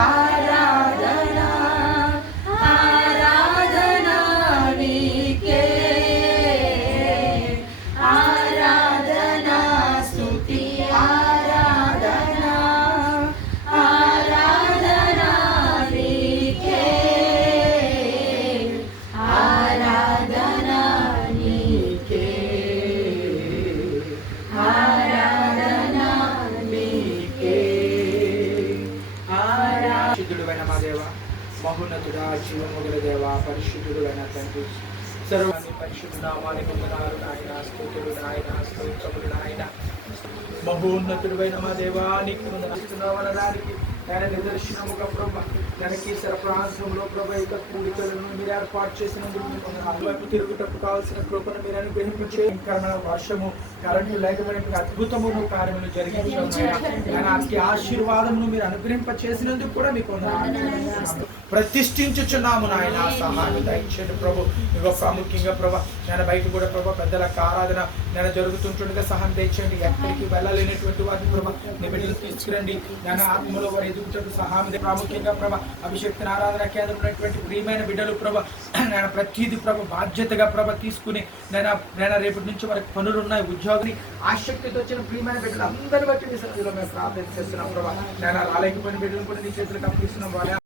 ఆరాధనా ఆరాధనా నీకే ఆరాధనా స్తుతి ఆరాధనా ఆరాధనా నీకే ఆరాధనా నీకే ఆరాధనా నీకే పరిశుద్ధుడైన మా దేవ, మహోన్నతుడా, జీవముగల దేవ, పరిశుద్ధుడైన తండ్రి, సర్వాన్ని పరిశుద్ధ నామానికి వందనాలు నాయన, స్తుతులు నాయన, స్తోత్రములు నాయన. మహోన్నతుడైన మా దేవానికి వందనాలు. ఆయన నిదర్శనముగా ప్రభా దానికి సరప్రాంతంలో ప్రభా యొక్క కూడికలను మీరు ఏర్పాటు చేసినందుకు అటువైపు తిరుగుటకు కావాల్సిన కృపను మీరు అనుగ్రహించే వర్షము కరెంటు లేకపోయిన అద్భుతమును కార్యములు జరిగించడానికి ఆశీర్వాదమును మీరు అనుగ్రహింప చేసినందుకు కూడా మీకు ప్రతిష్ఠించుచున్నాము నాయన. సహాయం దయచేయండి ప్రభు. ఇగో ప్రాముఖ్యంగా ప్రభా నేను బయట కూడా ప్రభా పెద్దలకు ఆరాధన నేను జరుగుతుంటుండగా సహాయం తెచ్చండి. ఎక్కడికి వెళ్ళలేనటువంటి వారిని ప్రభా నీ బిడ్డలు తీసుకురండి. నేను ఆత్మలో వారి ఎదుగుటకు సహాయం ప్రాముఖ్యంగా ప్రభా అభిషేక్తి ఆరాధన కేంద్రం ఉన్నటువంటి ప్రియమైన బిడ్డలు ప్రభా నేను ప్రతిదీ ప్రభా బాధ్యతగా ప్రభా తీసుకుని నేను రేపటి నుంచి వారికి పనులు ఉన్నాయి, ఉద్యోగిని ఆసక్తితో వచ్చిన ప్రియమైన బిడ్డలు అందరి బట్టి నీ సన్నిధిలో మేము ప్రార్థన చేస్తున్నాం ప్రభా. నేను రాలేకపోయిన బిడ్డలు కూడా నీ చేతులకు అప్పగిస్తున్నాం.